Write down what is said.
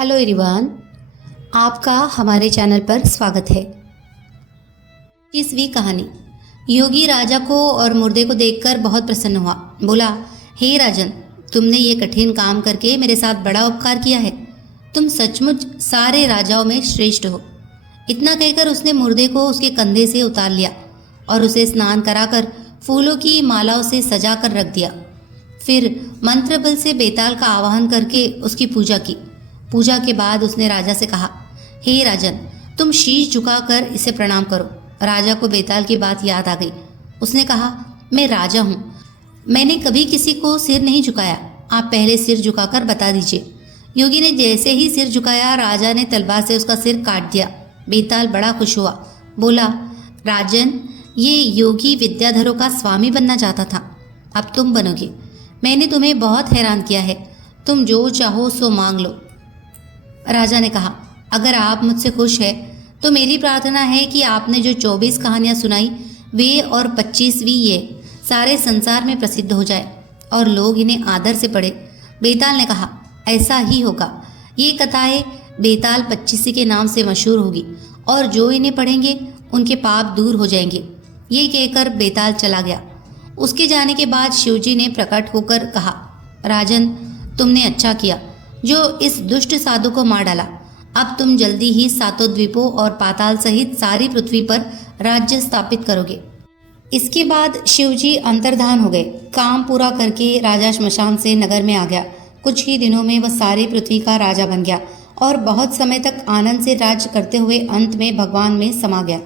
Hello everyone, आपका हमारे channel पर स्वागत है। 21वीं कहानी। योगी राजा को और मुर्दे को देखकर बहुत प्रसन्न हुआ। बोला, हे राजन, तुमने ये कठिन काम करके मेरे साथ बड़ा उपकार किया है। तुम सचमुच सारे राजाओं में श्रेष्ठ हो। इतना कहकर उसने मुर्दे को उसके कंधे से उतार लिया और उसे स्नान कराकर फूलों की मालाओं से सजा कर रख दिया। फिर मंत्र बल से बेताल का आवाहन करके उसकी पूजा की। पूजा के बाद उसने राजा से कहा, हे राजन, तुम शीश झुकाकर इसे प्रणाम करो। राजा को बेताल की बात याद आ गई। उसने कहा, मैं राजा हूँ, मैंने कभी किसी को सिर नहीं झुकाया। आप पहले सिर झुकाकर बता दीजिए। योगी ने जैसे ही सिर झुकाया, राजा ने तलवार से उसका सिर काट दिया। बेताल बड़ा खुश हुआ। बोला, राजन, ये योगी विद्याधरों का स्वामी बनना चाहता था, अब तुम बनोगे। मैंने तुम्हें बहुत हैरान किया है, तुम जो चाहो सो मांग लो। राजा ने कहा, अगर आप मुझसे खुश हैं तो मेरी प्रार्थना है कि आपने जो 24 कहानियाँ सुनाई वे और 25वीं ये सारे संसार में प्रसिद्ध हो जाए और लोग इन्हें आदर से पढ़े। बेताल ने कहा, ऐसा ही होगा। ये कथाएं बेताल 25 के नाम से मशहूर होगी और जो इन्हें पढ़ेंगे उनके पाप दूर हो जाएंगे। ये कहकर बेताल चला गया। उसके जाने के बाद शिवजी ने प्रकट होकर कहा, राजन, तुमने अच्छा किया जो इस दुष्ट साधु को मार डाला। अब तुम जल्दी ही सातों द्वीपों और पाताल सहित सारी पृथ्वी पर राज्य स्थापित करोगे। इसके बाद शिवजी अंतर्धान हो गए। काम पूरा करके राजा श्मशान से नगर में आ गया। कुछ ही दिनों में वह सारी पृथ्वी का राजा बन गया और बहुत समय तक आनंद से राज्य करते हुए अंत में भगवान में समा गया।